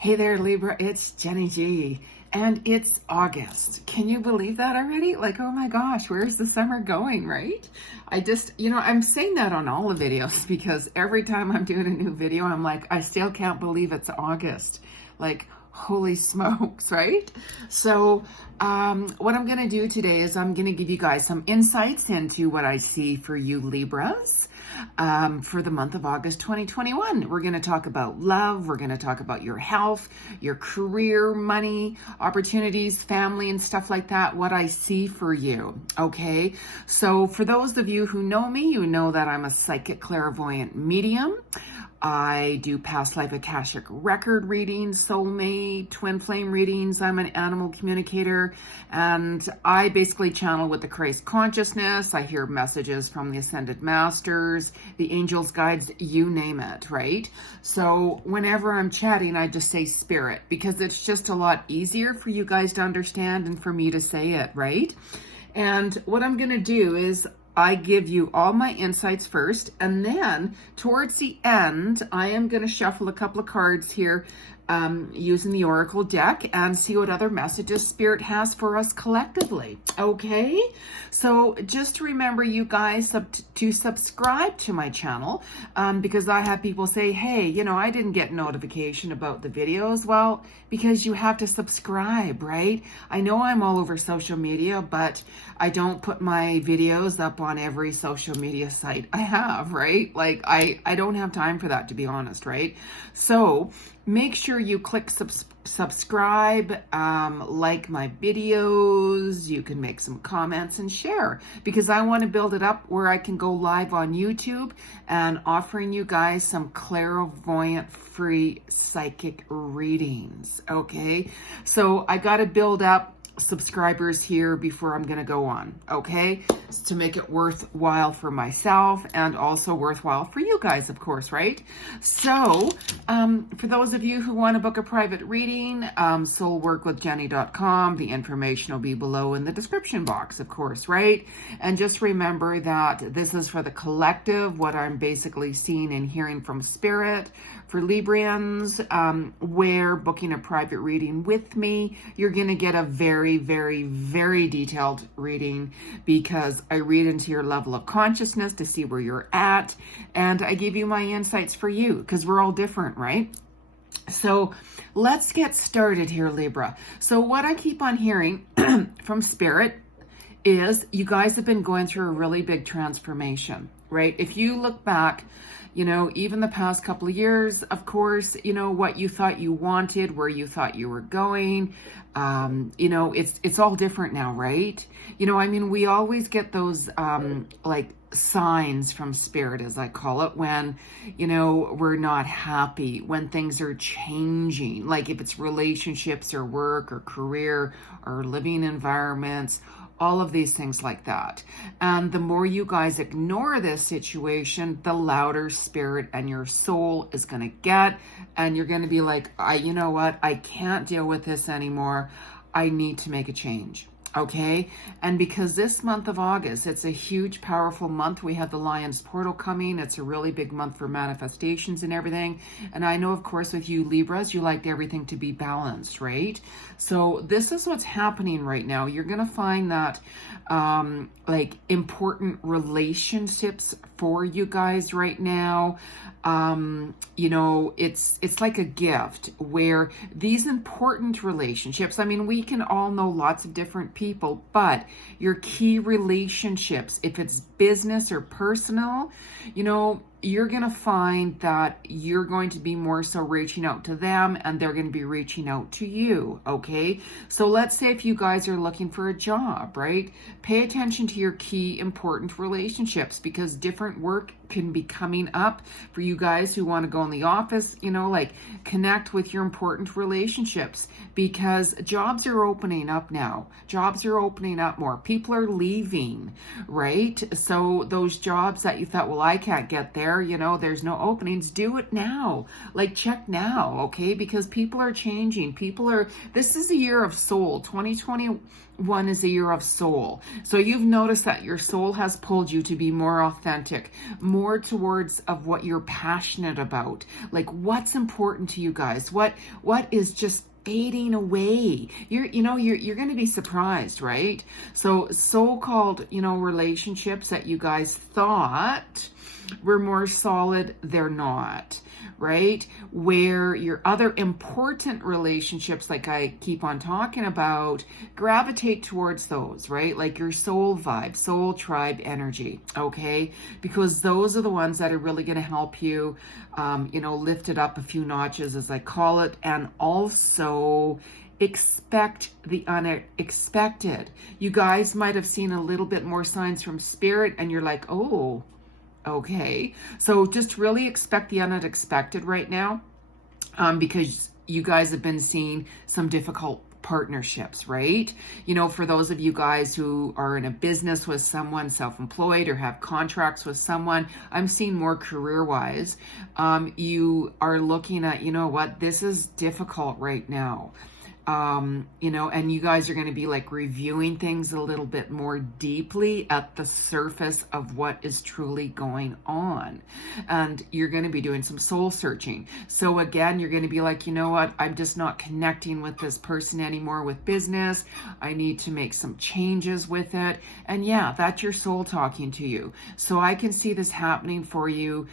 Hey there, Libra, it's Jeni Ji, and it's August. Can you believe that already? Like, oh my gosh, where's the summer going, right? I'm saying that on all the videos because every time I'm doing a new video, I'm like, I still can't believe it's August. Like, holy smokes, right? So, what I'm going to do today is I'm going to give you guys some insights into what I see for you Libras. For the month of August 2021. We're going to talk about love. We're going to talk about your health, your career, money, opportunities, family, and stuff like that. What I see for you. Okay. So for those of you who know me, you know that I'm a psychic clairvoyant medium. I do past life Akashic record readings, soulmate, twin flame readings. I'm an animal communicator, and I basically channel with the Christ consciousness. I hear messages from the ascended masters, the angels, guides, you name it, right? So whenever I'm chatting, I just say spirit because it's just a lot easier for you guys to understand and for me to say it, right? And what I'm going to do is I give you all my insights first, and then towards the end, I am going to shuffle a couple of cards here using the Oracle deck and see what other messages Spirit has for us collectively. Okay? So just remember, you guys, to subscribe to my channel because I have people say, hey, I didn't get notification about the videos. Well, because you have to subscribe, right? I know I'm all over social media, but I don't put my videos up on every social media site I have, right? Like I don't have time for that, to be honest, right? So make sure you click subscribe, like my videos. You can make some comments and share because I want to build it up where I can go live on YouTube and offering you guys some clairvoyant free psychic readings. Okay, so I got to build up subscribers here before I'm going to go on, okay, to make it worthwhile for myself and also worthwhile for you guys, of course, right? So for those of you who want to book a private reading, soulworkwithjeni.com, the information will be below in the description box, of course, right? And just remember that this is for the collective, what I'm basically seeing and hearing from Spirit. For Librians, where booking a private reading with me, you're going to get a very, very, very detailed reading because I read into your level of consciousness to see where you're at, and I give you my insights for you because we're all different, right? So let's get started here, Libra. So what I keep on hearing from Spirit is you guys have been going through a really big transformation, right? If you look back, even the past couple of years, of course, what you thought you wanted, where you thought you were going, it's all different now, right? We always get those, like signs from Spirit, as I call it, when, we're not happy, when things are changing, like if it's relationships or work or career or living environments, all of these things like that. And the more you guys ignore this situation, the louder Spirit and your soul is going to get. And you're going to be like, you know what? I can't deal with this anymore. I need to make a change. Okay. And because this month of August, it's a huge, powerful month. We have the Lion's Portal coming. It's a really big month for manifestations and everything. And I know, of course, with you Libras, you like everything to be balanced, right? So this is what's happening right now. You're going to find that like important relationships for you guys right now. It's like a gift where these important relationships, we can all know lots of different people, but your key relationships, if it's business or personal, you're going to find that you're going to be more so reaching out to them and they're going to be reaching out to you. Okay. So let's say if you guys are looking for a job, right? Pay attention to your key important relationships because different work can be coming up for you guys who want to go in the office, like connect with your important relationships because jobs are opening up now. Jobs are opening up more. People are leaving, right? So those jobs that you thought, well, I can't get there, there, you know, there's no openings, do it now. Like, check now, okay? Because people are changing. This is a year of soul. 2021 is a year of soul. So you've noticed that your soul has pulled you to be more authentic, more towards of what you're passionate about. Like, what's important to you guys? What is just fading away? You're going to be surprised, right? So called, relationships that you guys thought were more solid, they're not, right? Where your other important relationships, like I keep on talking about, gravitate towards those, right? Like your soul vibe, soul tribe energy, okay? Because those are the ones that are really going to help you, lift it up a few notches, as I call it, and also expect the unexpected. You guys might have seen a little bit more signs from spirit and you're like, oh, okay. So just really expect the unexpected right now, because you guys have been seeing some difficult partnerships, right? For those of you guys who are in a business with someone, self-employed, or have contracts with someone, I'm seeing more career-wise. You are looking at, this is difficult right now. And you guys are going to be like reviewing things a little bit more deeply at the surface of what is truly going on. And you're going to be doing some soul searching. So again, you're going to be like, I'm just not connecting with this person anymore with business. I need to make some changes with it. And yeah, that's your soul talking to you. So I can see this happening for you,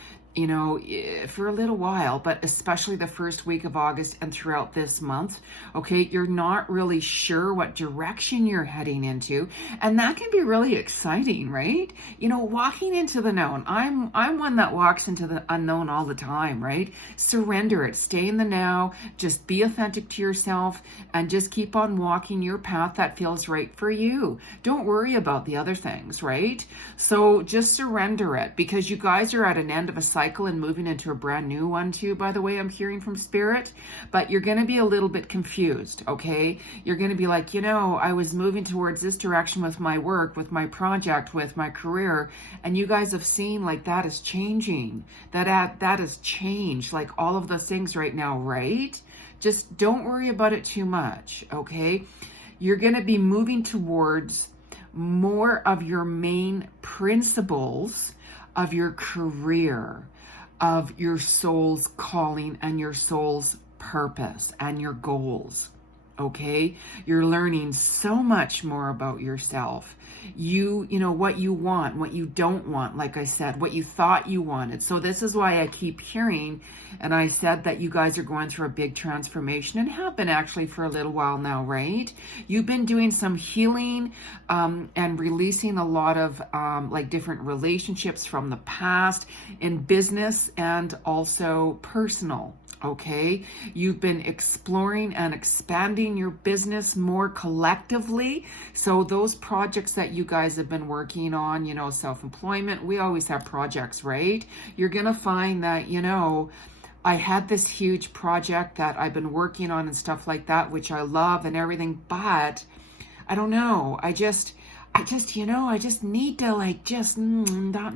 for a little while, but especially the first week of August and throughout this month, okay? You're not really sure what direction you're heading into, and that can be really exciting, right? Walking into the known. I'm one that walks into the unknown all the time, right? Surrender it. Stay in the now. Just be authentic to yourself and just keep on walking your path that feels right for you. Don't worry about the other things, right? So just surrender it, because you guys are at an end of a cycle and moving into a brand new one too, by the way, I'm hearing from spirit. But you're going to be a little bit confused, okay? You're going to be like, I was moving towards this direction with my work, with my project, with my career, and you guys have seen like that is changing. That has changed, like all of those things right now, right? Just don't worry about it too much, okay? You're going to be moving towards more of your main principles of your career, of your soul's calling and your soul's purpose and your goals, okay? You're learning so much more about yourself. What you want, what you don't want, like I said, what you thought you wanted. So this is why I keep hearing, and I said that you guys are going through a big transformation, and have been actually for a little while now, right? You've been doing some healing and releasing a lot of different relationships from the past in business and also personal. Okay, you've been exploring and expanding your business more collectively. So those projects that you guys have been working on, self-employment, we always have projects, right? You're going to find that, I had this huge project that I've been working on and stuff like that, which I love and everything, but I don't know. I just need to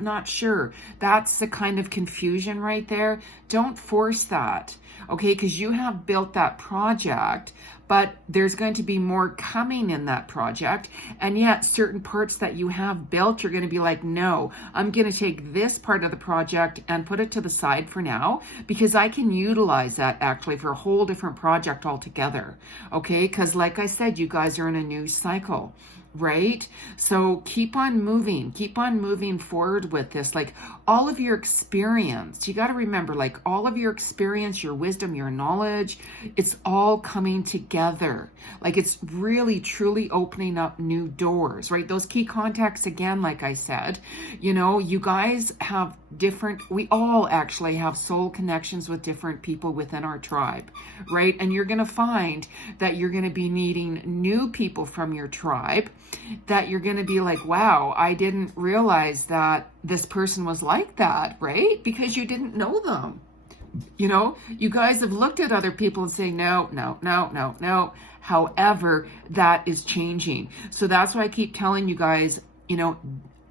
not sure. That's the kind of confusion right there. Don't force that, okay? Because you have built that project, but there's going to be more coming in that project. And yet certain parts that you have built, you're going to be like, no, I'm going to take this part of the project and put it to the side for now, because I can utilize that actually for a whole different project altogether, okay? Because like I said, you guys are in a new cycle, right? So keep on moving forward with this. Like all of your experience, you got to remember, like all of your experience, your wisdom, your knowledge, it's all coming together. Like it's really truly opening up new doors, right? Those key contacts, again, like I said, you guys have we all actually have soul connections with different people within our tribe, right? And you're going to find that you're going to be meeting new people from your tribe that you're going to be like, wow, I didn't realize that this person was like that, right? Because you didn't know them. You guys have looked at other people and say, no. However, that is changing. So that's why I keep telling you guys,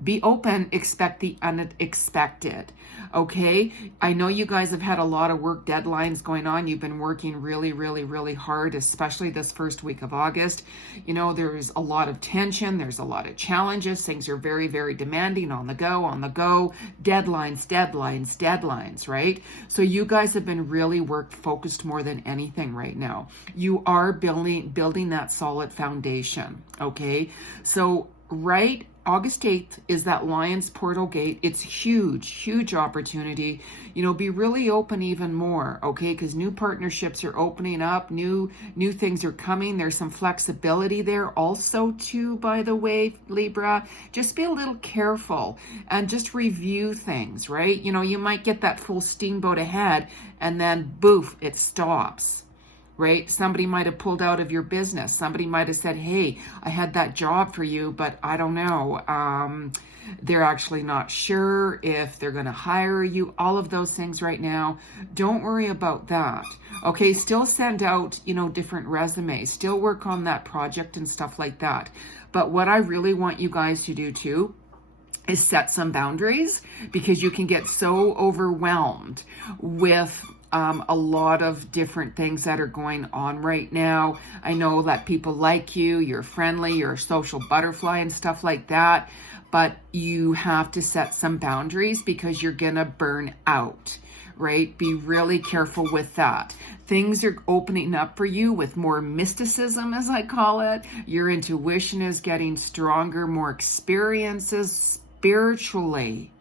Be open, expect the unexpected. Okay, I know you guys have had a lot of work deadlines going on. You've been working really, really, really hard, especially this first week of August. You know, there's a lot of tension, there's a lot of challenges. Things are very, very demanding, on the go, deadlines, deadlines, deadlines, right? So you guys have been really work focused more than anything right now. You are building that solid foundation. Okay, so right, August 8th is that Lion's Portal Gate. It's huge, huge opportunity. You know, be really open even more, okay? Because new partnerships are opening up, new things are coming. There's some flexibility there also too, by the way, Libra. Just be a little careful and just review things, right? You know, you might get that full steamboat ahead and then boof, it stops. Right? Somebody might have pulled out of your business. Somebody might have said, hey, I had that job for you, but I don't know. They're actually not sure if they're going to hire you. All of those things right now. Don't worry about that. Okay, still send out, you know, different resumes. Still work on that project and stuff like that. But what I really want you guys to do too is set some boundaries, because you can get so overwhelmed with a lot of different things that are going on right now. I know that people like you, you're friendly, you're a social butterfly and stuff like that, but you have to set some boundaries because you're gonna burn out, right? Be really careful with that. Things are opening up for you with more mysticism, as I call it. Your intuition is getting stronger, more experiences spiritually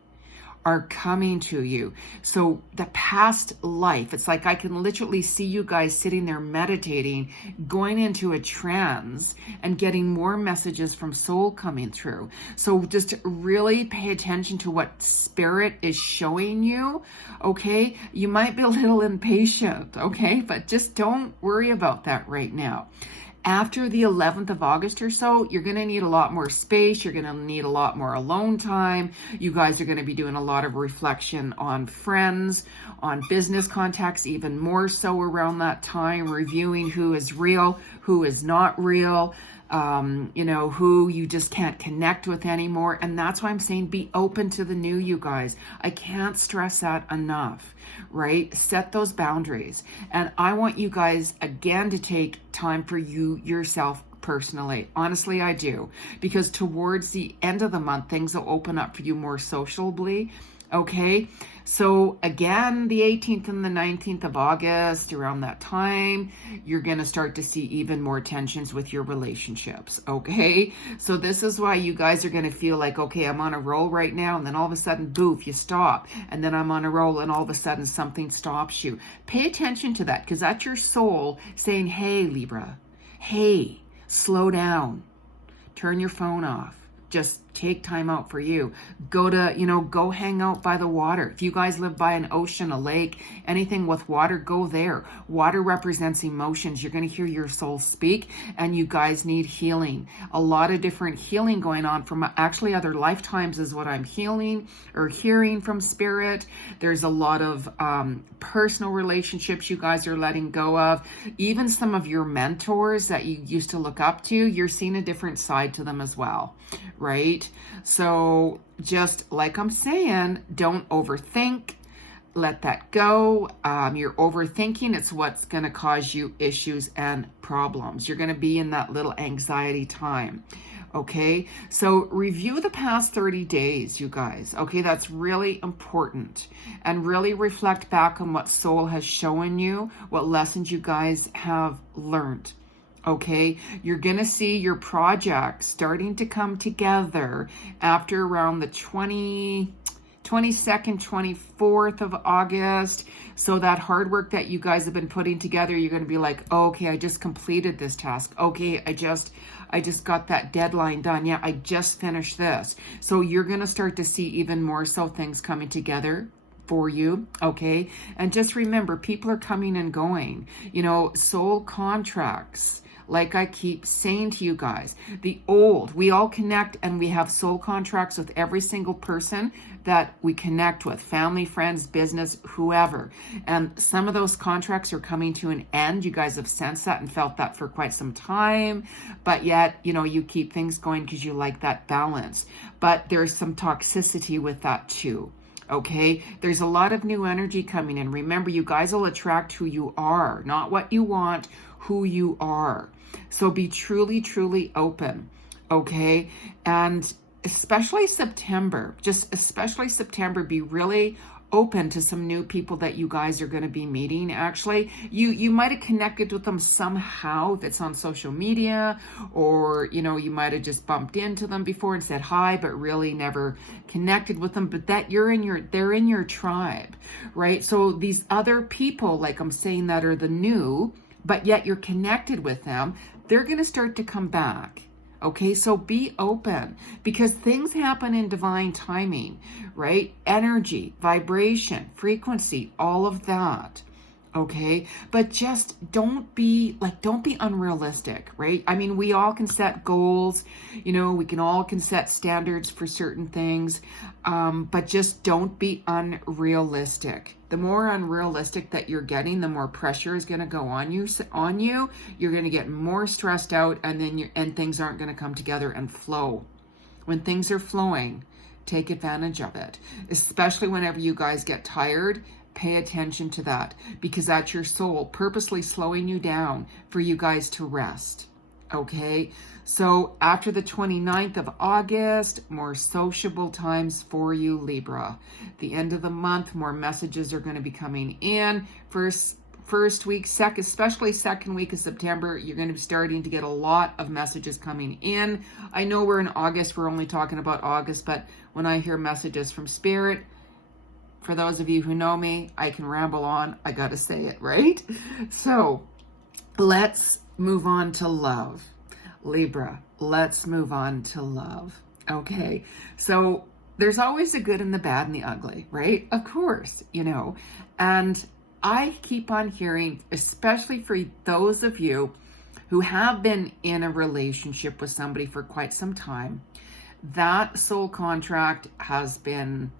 are coming to you. So the past life, it's like I can literally see you guys sitting there meditating, going into a trance and getting more messages from soul coming through. So just really pay attention to what spirit is showing you, okay? You might be a little impatient, okay? But just don't worry about that right now. After the 11th of August or so, you're going to need a lot more space. You're going to need a lot more alone time. You guys are going to be doing a lot of reflection on friends, on business contacts, even more so around that time, reviewing who is real, who is not real, you know, who you just can't connect with anymore. And that's why I'm saying be open to the new, you guys. I can't stress that enough, right? Set those boundaries. And I want you guys, again, to take time for you yourself personally. Honestly, I do. Because towards the end of the month, things will open up for you more sociably. Okay, so again, the 18th and the 19th of August, around that time, you're going to start to see even more tensions with your relationships. Okay, so this is why you guys are going to feel like, okay, I'm on a roll right now, and then all of a sudden, boof, you stop, and then I'm on a roll, and all of a sudden something stops you. Pay attention to that, because that's your soul saying, hey, Libra, hey, slow down, turn your phone off. Just take time out for you. Go to, you know, go hang out by the water. If you guys live by an ocean, a lake, anything with water, go there. Water represents emotions. You're going to hear your soul speak, and you guys need healing. A lot of different healing going on from actually other lifetimes is what I'm healing or hearing from spirit. There's a lot of personal relationships you guys are letting go of. Even some of your mentors that you used to look up to, you're seeing a different side to them as well, right? So just like I'm saying, don't overthink. Let that go. You're overthinking. It's what's going to cause you issues and problems. You're going to be in that little anxiety time. Okay, so review the past 30 days, you guys. Okay, that's really important. And really reflect back on what soul has shown you, what lessons you guys have learned. Okay, you're going to see your project starting to come together after around the 22nd, 24th of August. So that hard work that you guys have been putting together, you're going to be like, oh, okay, I just completed this task. Okay, I just got that deadline done. Yeah, I just finished this. So you're going to start to see even more so things coming together for you, okay? And just remember, people are coming and going. You know, soul contracts, like I keep saying to you guys, the old, we all connect and we have soul contracts with every single person that we connect with, family, friends, business, whoever. And some of those contracts are coming to an end. You guys have sensed that and felt that for quite some time, but yet, you keep things going because you like that balance. But there's some toxicity with that too. Okay, there's a lot of new energy coming in. Remember, you guys will attract who you are, not what you want, who you are. So be truly, truly open. Okay, and especially September, be really open to some new people that you guys are going to be meeting. Actually, you might have connected with them somehow, if it's on social media, or you might have just bumped into them before and said hi, but really never connected with them. But that they're in your tribe, right? So these other people, like I'm saying, that are the new, but yet you're connected with them, they're going to start to come back. Okay, so be open, because things happen in divine timing, right? Energy, vibration, frequency, all of that. Okay, but just don't be unrealistic, right? I mean, we all can set goals, we can set standards for certain things, but just don't be unrealistic. The more unrealistic that you're getting, the more pressure is going to go on you. You're going to get more stressed out, and things aren't going to come together and flow. When things are flowing, take advantage of it, especially whenever you guys get tired. Pay attention to that, because that's your soul purposely slowing you down for you guys to rest. Okay, so after the 29th of August, more sociable times for you, Libra. The end of the month, more messages are going to be coming in. First week, especially second week of September, you're going to be starting to get a lot of messages coming in. I know we're in August, we're only talking about August, but when I hear messages from Spirit, for those of you who know me, I can ramble on. I got to say it, right? So let's move on to love. Libra, let's move on to love. Okay, so there's always the good and the bad and the ugly, right? Of course, and I keep on hearing, especially for those of you who have been in a relationship with somebody for quite some time, that soul contract has been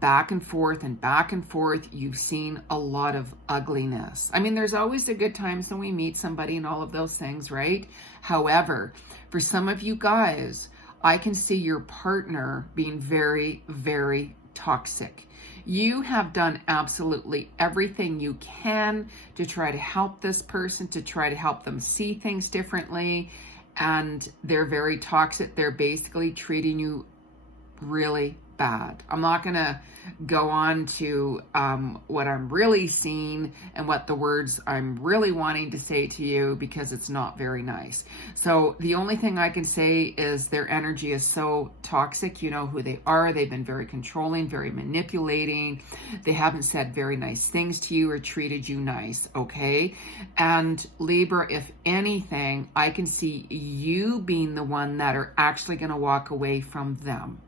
back and forth and back and forth. You've seen a lot of ugliness. I mean, there's always the good times when we meet somebody and all of those things, right? However, for some of you guys, I can see your partner being very, very toxic. You have done absolutely everything you can to try to help this person, to try to help them see things differently, and they're very toxic. They're basically treating you really bad. I'm not going to go on to what I'm really seeing and what the words I'm really wanting to say to you, because it's not very nice. So the only thing I can say is their energy is so toxic. You know who they are. They've been very controlling, very manipulating. They haven't said very nice things to you or treated you nice, okay? And Libra, if anything, I can see you being the one that are actually going to walk away from them.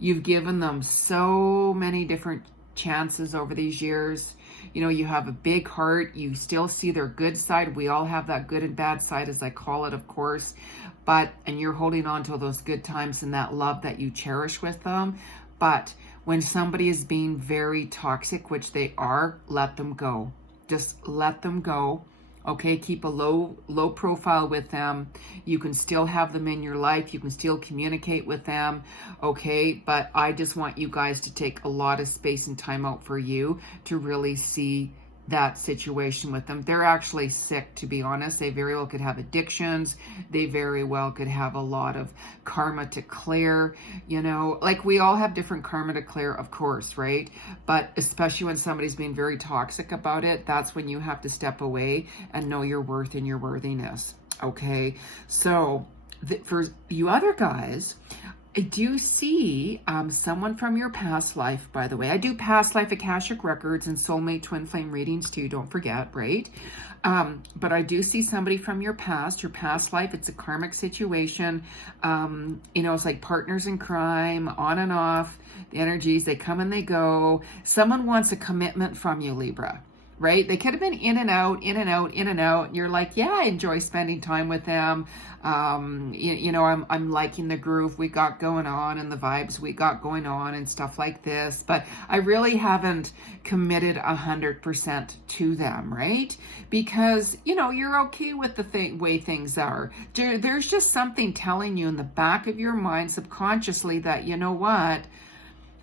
You've given them so many different chances over these years. You know, you have a big heart. You still see their good side. We all have that good and bad side, as I call it, of course. And you're holding on to those good times and that love that you cherish with them. But when somebody is being very toxic, which they are, let them go. Just let them go. Okay, keep a low profile with them. You can still have them in your life. You can still communicate with them. Okay, but I just want you guys to take a lot of space and time out for you to really see that situation with them. They're actually sick, to be honest. They very well could have addictions. They very well could have a lot of karma to clear. You know, like we all have different karma to clear, of course, right? But especially when somebody's being very toxic about it, that's when you have to step away and know your worth and your worthiness. Okay, so for you other guys, I do see someone from your past life, by the way. I do past life Akashic records and soulmate twin flame readings too, don't forget, right? But I do see somebody from your past life. It's a karmic situation. You know, it's like partners in crime, on and off. The energies, they come and they go. Someone wants a commitment from you, Libra. right? They could have been in and out, in and out, in and out. And you're like, yeah, I enjoy spending time with them. I'm liking the groove we got going on and the vibes we got going on and stuff like this. But I really haven't committed 100% to them, right? Because, you're okay with the way things are. There's just something telling you in the back of your mind subconsciously that, you know what?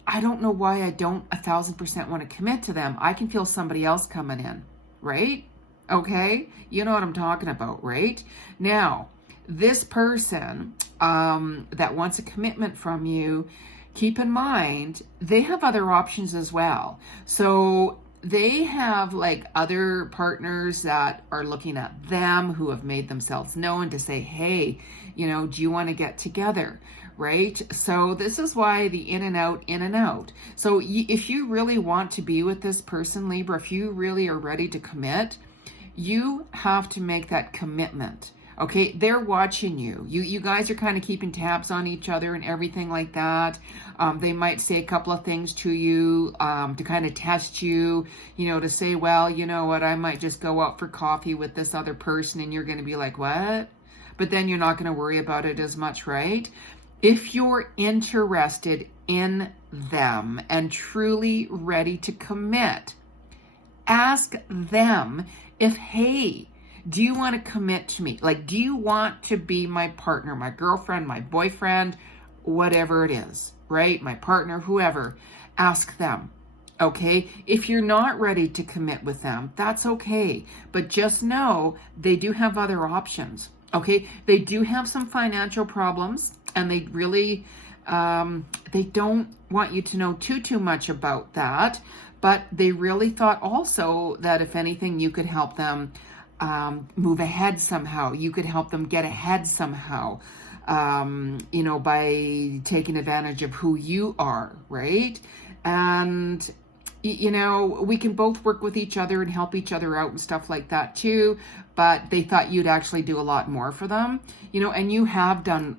I don't know why I don't 1,000% want to commit to them. I can feel somebody else coming in, right? Okay? You know what I'm talking about, right? Now, this person that wants a commitment from you, keep in mind, they have other options as well. So they have like other partners that are looking at them who have made themselves known to say, hey, do you want to get together? Right? So this is why the in and out, in and out. So if you really want to be with this person, Libra, if you really are ready to commit, you have to make that commitment. Okay, they're watching you. You guys are kind of keeping tabs on each other and everything like that. They might say a couple of things to you to kind of test you, to say, well, you know what, I might just go out for coffee with this other person, and you're going to be like, what? But then you're not going to worry about it as much, right? If you're interested in them and truly ready to commit, ask them if, hey, do you want to commit to me? Like, do you want to be my partner, my girlfriend, my boyfriend, whatever it is, right? My partner, whoever. Ask them, okay? If you're not ready to commit with them, that's okay. But just know they do have other options, okay? They do have some financial problems, and they really, they don't want you to know too much about that. But they really thought also that if anything, you could help them move ahead somehow. You could help them get ahead somehow, by taking advantage of who you are, right? And, we can both work with each other and help each other out and stuff like that too. But they thought you'd actually do a lot more for them, and you have done,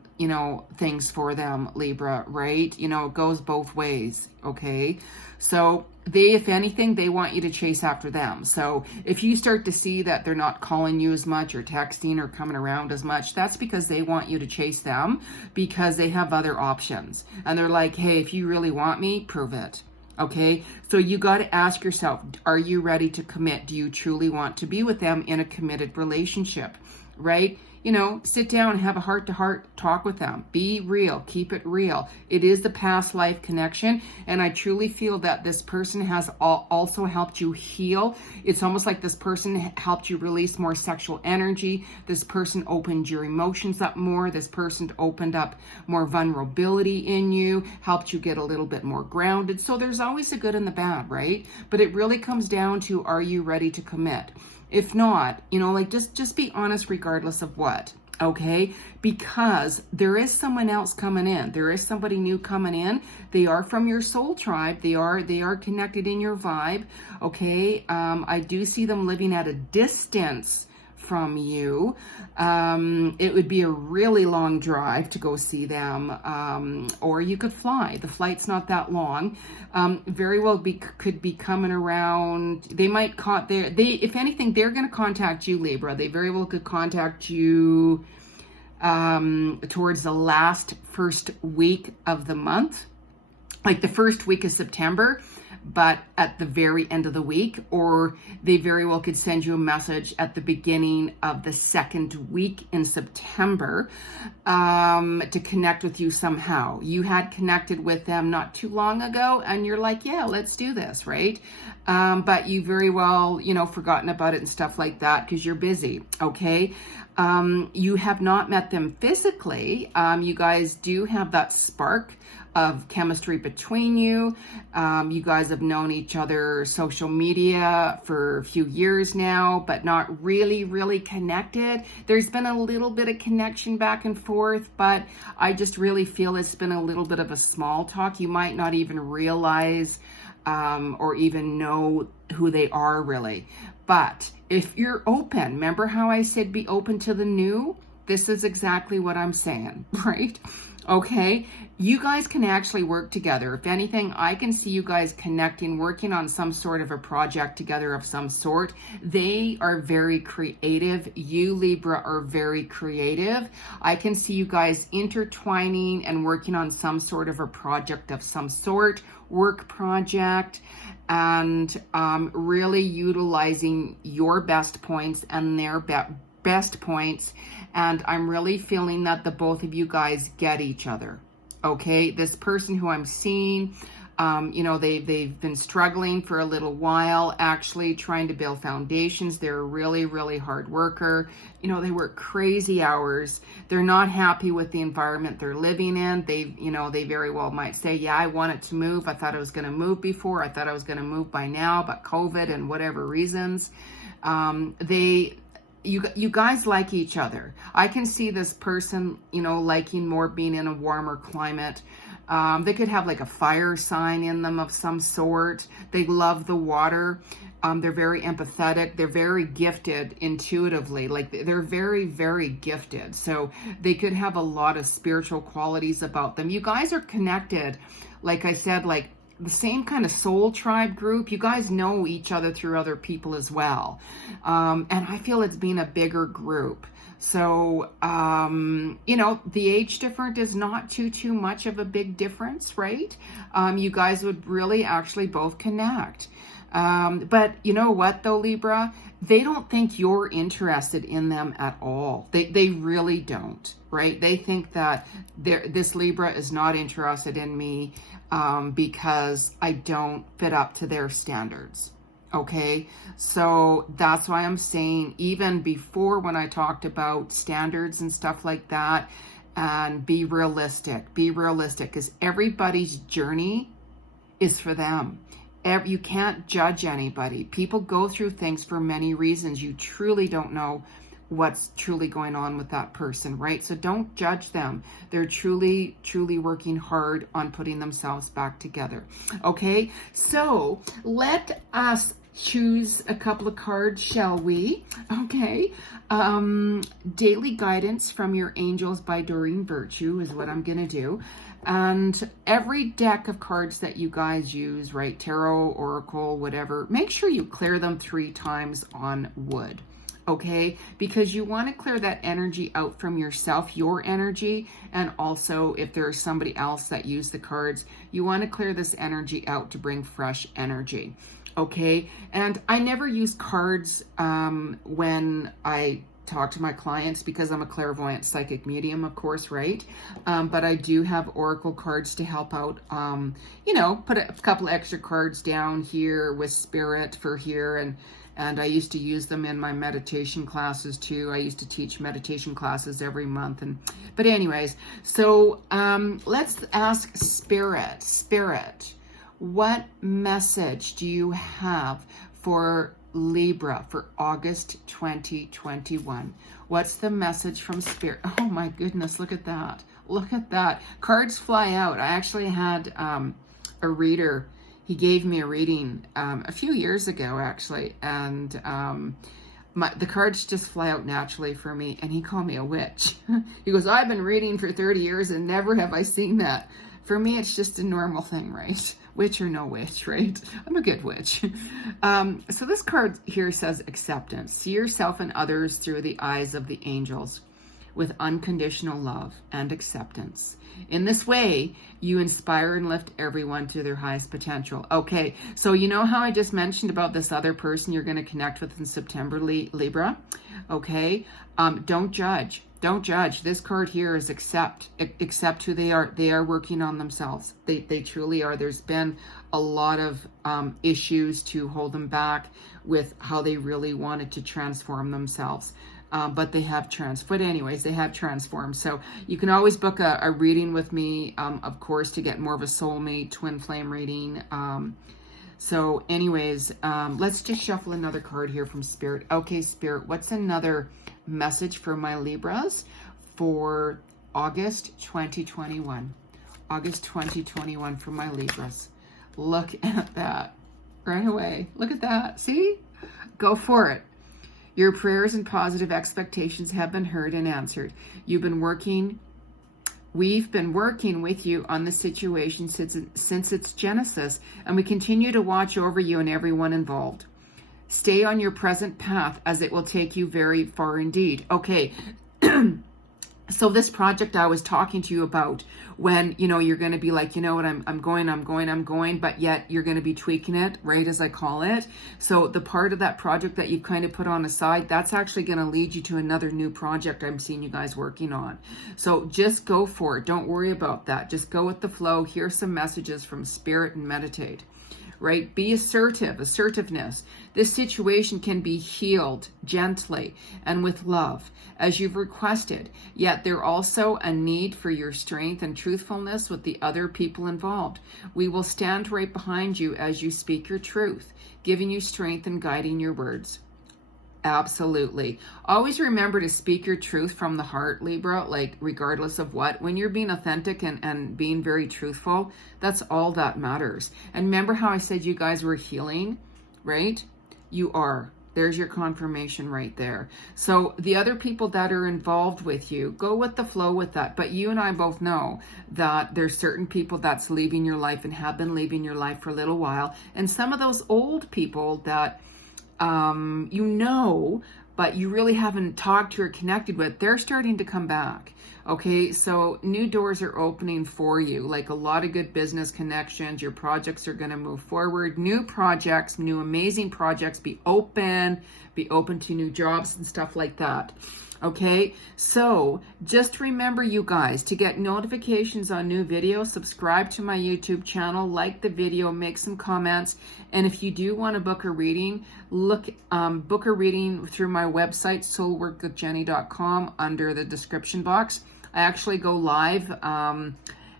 things for them, Libra, right? It goes both ways, okay? So if anything, they want you to chase after them. So if you start to see that they're not calling you as much or texting or coming around as much, that's because they want you to chase them because they have other options. And they're like, hey, if you really want me, prove it. Okay, so you got to ask yourself, are you ready to commit? Do you truly want to be with them in a committed relationship, right? Sit down and have a heart-to-heart talk with them. Be real. Keep it real. It is the past life connection, and I truly feel that this person has also helped you heal. It's almost like this person helped you release more sexual energy. This person opened your emotions up more. This person opened up more vulnerability in you, helped you get a little bit more grounded. So there's always the good and the bad, right? But it really comes down to, are you ready to commit? If not, just be honest regardless of what, okay? Because there is someone else coming in. There is somebody new coming in. They are from your soul tribe. They are connected in your vibe, okay? I do see them living at a distance from you. It would be a really long drive to go see them, or you could fly. The flight's not that long. Very well could be coming around. They might if anything, they're going to contact you, Libra. They very well could contact you towards the first week of the month, like the first week of September, but at the very end of the week, or they very well could send you a message at the beginning of the second week in September to connect with you somehow. You had connected with them not too long ago, and you're like, yeah, let's do this, right? But you very well, forgotten about it and stuff like that because you're busy, okay? You have not met them physically. You guys do have that spark of chemistry between you. You guys have known each other social media for a few years now, but not really connected. There's been a little bit of connection back and forth, but I just really feel it's been a little bit of a small talk. You might not even realize or even know who they are really. But if you're open, remember how I said be open to the new? This is exactly what I'm saying, right? Okay, you guys can actually work together. If anything, I can see you guys connecting, working on some sort of a project together of some sort. They are very creative. You, Libra, are very creative. I can see you guys intertwining and working on some sort of a project of some sort, work project, and really utilizing your best points and their best points. And I'm really feeling that the both of you guys get each other. Okay, this person who I'm seeing, you know, they've been struggling for a little while, actually trying to build foundations. They're a really, really hard worker. You know, they work crazy hours. They're not happy with the environment they're living in. You know, they very well might say, yeah, I wanted to move. I thought I was going to move before. I thought I was going to move by now, but COVID and whatever reasons, you guys like each other. I can see this person, you know, liking more being in a warmer climate. They could have like a fire sign in them of some sort. They love the water. They're very empathetic. They're very gifted intuitively. Like they're very, very gifted. So they could have a lot of spiritual qualities about them. You guys are connected. Like I said, like the same kind of soul tribe group. You guys know each other through other people as well. And I feel it's been a bigger group. So, you know, the age difference is not too much of a big difference, right? You guys would really actually both connect. But you know what though, Libra? They don't think you're interested in them at all. They really don't, right? They think that this Libra is not interested in me because I don't fit up to their standards. Okay, so that's why I'm saying, even before when I talked about standards and stuff like that, and be realistic, because everybody's journey is for them. You can't judge anybody. People go through things for many reasons. You truly don't know what's truly going on with that person, right? So don't judge them. They're truly working hard on putting themselves back together. Okay, so let us choose a couple of cards, shall we? Okay, Daily Guidance from Your Angels by Doreen Virtue is what I'm gonna do. And every deck of cards that you guys use, right, tarot, oracle, whatever, make sure you clear them 3 times on wood. Okay, because you want to clear that energy out from yourself, your energy, and also if there's somebody else that used the cards, you want to clear this energy out to bring fresh energy. Okay, and I never use cards when I talk to my clients because I'm a clairvoyant psychic medium, of course, right? But I do have oracle cards to help out, you know, put a couple extra cards down here with spirit for here, and I used to use them in my meditation classes too. I used to teach meditation classes every month. But anyways, so let's ask Spirit, what message do you have for Libra for August 2021? What's the message from Spirit? Oh my goodness, look at that. Look at that. Cards fly out. I actually had a reader. He gave me a reading a few years ago, actually, and the cards just fly out naturally for me, and he called me a witch. He goes, I've been reading for 30 years and never have I seen that. For me, it's just a normal thing, right? Witch or no witch, right? I'm a good witch. So this card here says acceptance. See yourself and others through the eyes of the angels with unconditional love and acceptance. In this way, you inspire and lift everyone to their highest potential. Okay, so you know how I just mentioned about this other person you're going to connect with in September, Libra? Okay, don't judge. Don't judge. This card here is accept who they are. They are working on themselves. They truly are. There's been a lot of issues to hold them back with how they really wanted to transform themselves. But they have they have transformed. So you can always book a reading with me, of course, to get more of a soulmate twin flame reading. So anyways, let's just shuffle another card here from Spirit. Okay, Spirit, what's another message for my Libras for August 2021? August 2021 for my Libras. Look at that right away. Look at that. See? Go for it. Your prayers and positive expectations have been heard and answered. We've been working with you on the situation since its genesis, and we continue to watch over you and everyone involved. Stay on your present path, as it will take you very far indeed. Okay. So this project I was talking to you about, when, you know, you're going to be like, you know what, I'm going, but yet you're going to be tweaking it, right, as I call it. So the part of that project that you've kind of put on the side, that's actually going to lead you to another new project I'm seeing you guys working on. So just go for it. Don't worry about that. Just go with the flow. Hear some messages from Spirit and meditate. Right? Be assertiveness. This situation can be healed gently and with love, as you've requested. Yet there also a need for your strength and truthfulness with the other people involved. We will stand right behind you as you speak your truth, giving you strength and guiding your words. Absolutely. Always remember to speak your truth from the heart, Libra, like regardless of what. When you're being authentic and being very truthful, that's all that matters. And remember how I said you guys were healing, right? You are. There's your confirmation right there. So the other people that are involved with you, go with the flow with that. But you and I both know that there's certain people that's leaving your life and have been leaving your life for a little while. And some of those old people that you know, but you really haven't talked to or connected with, they're starting to come back. Okay, so new doors are opening for you, like a lot of good business connections. Your projects are going to move forward. New projects, new amazing projects, be open to new jobs and stuff like that. Okay, so just remember, you guys, to get notifications on new videos, subscribe to my YouTube channel, like the video, make some comments. And if you do want to book a reading, book a reading through my website, soulworkwithjeni.com, under the description box. I actually go live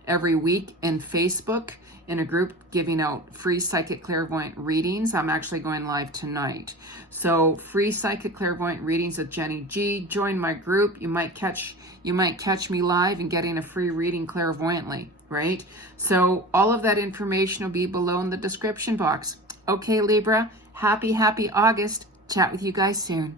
every week in Facebook in a group giving out free psychic clairvoyant readings. I'm actually going live tonight. So free psychic clairvoyant readings with Jeni Ji. Join my group. You might catch me live and getting a free reading clairvoyantly, right? So all of that information will be below in the description box. Okay, Libra, happy August. Chat with you guys soon.